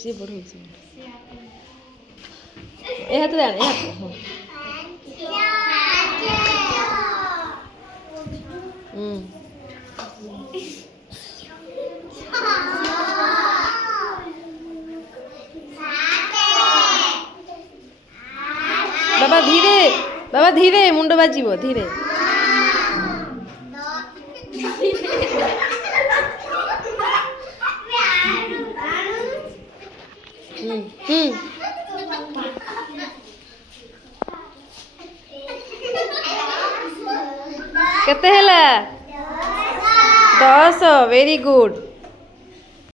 ସିଏ ବଢ଼ଉଛି ଏ ହାତରେ ଆଣେ ଏ ହାତରେ ହଁ ବାବା ଧୀରେ ମୁଣ୍ଡ ବାଜିବ ଧୀରେ କେତେ ହେଲା 10 ଭେରି ଗୁଡ୍